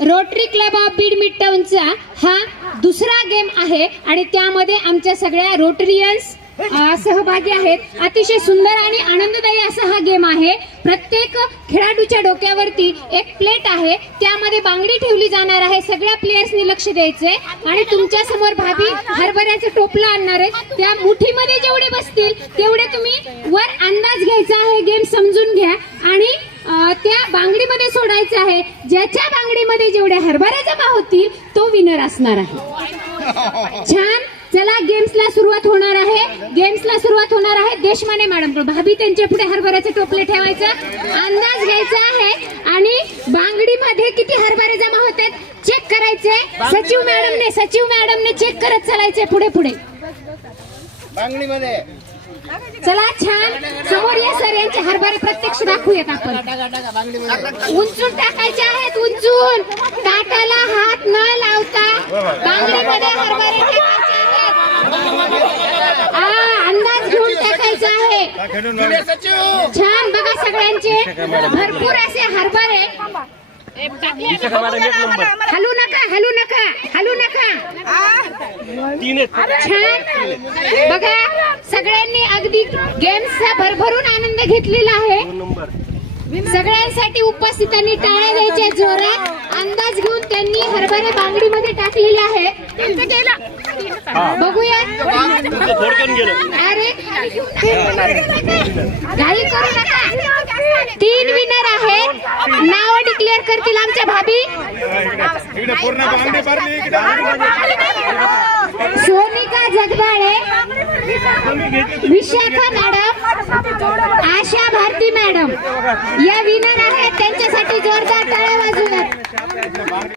Rotary club of Beed mid टाउनचा हा दुसरा गेम आहे आणि त्यामध्ये आमच्या सगळ्या रोटरियन्स सहभागी आहेत. अतिशय सुंदर आणि आनंददायी असा हा गेम आहे. प्रत्येक खेळाडूच्या डोक्यावरती एक प्लेट आहे, त्यामध्ये बांगडी ठेवली जाणार आहे. सगळ्या प्लेयर्सनी लक्ष द्यायचे आणि तुमच्या समोर भाभी हरभऱ्याचं टोपलं आणणार आहे. त्या मुठीमध्ये जेवढे बसतील तेवढे तुम्ही वर अंदाज घ्यायचा आहे. गेम समजून घ्या आणि त्या बांगडीमध्ये सोडायचं आहे. ज्याच्या बांगडीमध्ये जेवढे हरभरे जमा होतील तो विनर असणार आहे. छान. चला गेम्सला सुरुवात होणार आहे. देशमाने मॅडम भाभी त्यांच्या पुढे हरभऱ्याचे टोपले ठेवायचं, अंदाज घ्यायचा आहे आणि बांगडीमध्ये किती हरभरे जमा होतात चेक करायचे. सचिव मॅडमने चेक करत चालायचे पुढे पुढे बांगडीमध्ये. चला छान. समोर या सर यांचे हरभरे प्रत्यक्ष दाखवूयात आपण. उंचून टाकायचे आहेत, उंचून. ताटाला हात न लावता बांगडीमध्ये हरभरे टाकायचे आहेत. अंदाज घेऊन टाकायचा आहे. छान. बघा सगळ्यांचे भरपूर असे हरभरे. हलू नका. छान. बघा सगळ्यांनी अगदी गेम्सचा भरभरून आनंद घेतलेला आहे. सगळ्यांसाठी उपस्थितांनी टाळ्या द्यायच्या जोरात. अंदाज घेऊन त्यांनी हरभरे बांगडीमध्ये टाकलेले आहे. बघूया. अरे घाई करू नका. 3 विनर आहेत. नाव डिक्लेअर करतील आमच्या भाभी. सोनिका जगदाळे, विशाखा मॅडम, आशा भारती मॅडम या विनर आहेत. त्यांच्यासाठी जोरदार टाळ्या वाजवूयात.